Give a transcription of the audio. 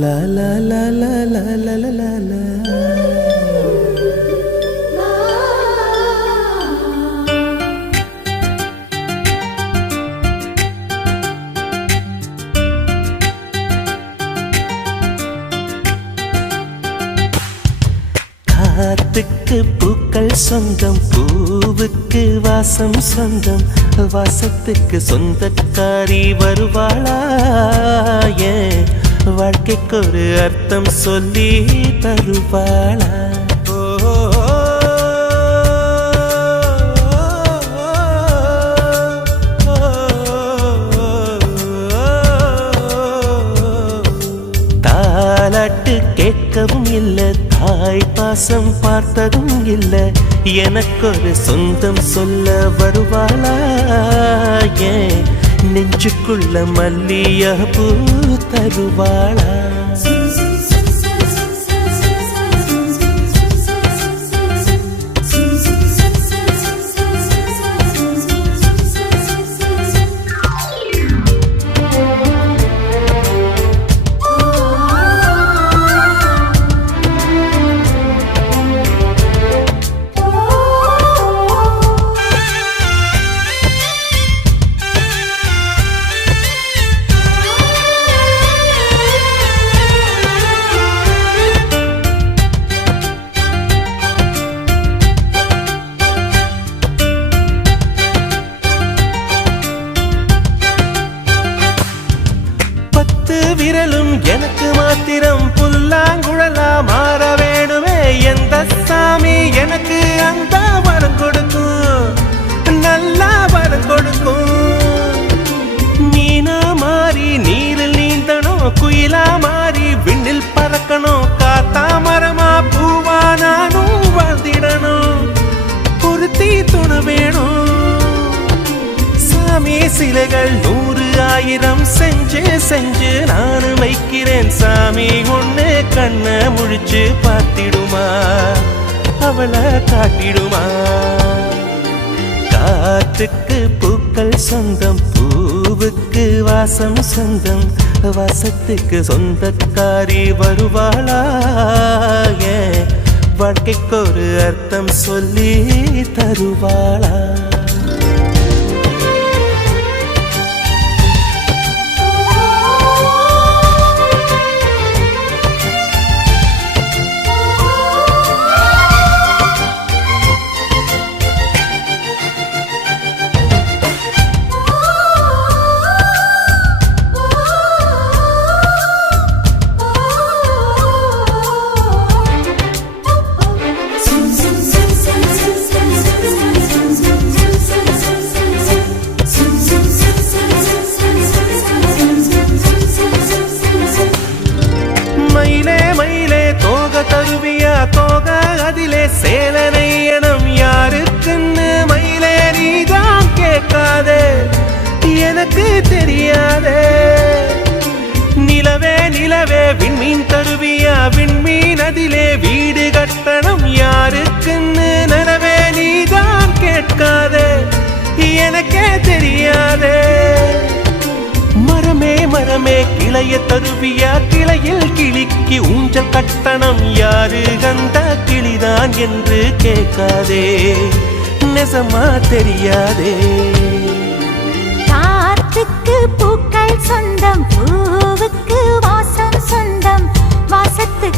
La la la la la la la la la. காத்துக்கு பூக்கள் சொந்தம், பூவுக்கு வாசம் சொந்தம், வாசத்துக்கு சொந்தக்காரி வருவாளா? ஏன் வாழ்க்கைக்கு ஒரு அர்த்தம் சொல்லி தருவாளா? தாலாட்டு கேட்கவும் இல்லை, தாய் பாசம் பார்த்ததும் இல்லை, எனக்கொரு சொந்தம் சொல்ல வருவாளா? ஏன் நெஞ்சுக்குள்ள மல்லிகைப்பூ தருவாளா? விரலும் எனக்கு மாத்திரம் புல்லாங்குழலா மாற வேணுமே. எந்த சாமி எனக்கு அந்த வரம் கொடுக்கும், நல்லா வரம் கொடுக்கும். மீனா மாறி நீரில் நீந்தணும், குயிலா மாறி விண்ணில் பறக்கணும், காத்தா மரமா பூவா நானும் வாழ்ந்திடணும். பொருத்தி துணை வேணும் சாமி, சிலைகள் 100 1000 செஞ்சு செஞ்சு நானு வைக்கிறேன் சாமி. ஒண்ணு கண்ண முழிச்சு பார்த்திடுமா, அவளை காட்டிடுமா? காத்துக்கு பூக்கள் சொந்தம், பூவுக்கு வாசம் சொந்தம், வாசத்துக்கு சொந்தக்காரி வருவாளா? ஏன் வாழ்க்கைக்கு ஒரு அர்த்தம் சொல்லி தருவாளா? தோக அதிலே சேலனை எனம் யாருக்குன்னு மயிலே நீதான் கேட்காதே, எனக்கு தெரியாதே. நிலவே நிலவே விண்மீன் தருவியா, விண்மீன் அதிலே வீடு கட்டணம் யாருக்குன்னு நனவே நீதான் கேட்காதே, எனக்கே தெரியாதே. மரமே மரமே கிளைய தருவியா, கிளையில் கிளிக்கு ஊஞ்சல் கட்டணம் யாரு கண்ட கிளிதான் என்று கேட்காதே, நெசமா தெரியாதே. காத்துக்கு பூக்கள் சொந்தம், பூவுக்கு வாசம் சொந்தம், வாசத்துக்கு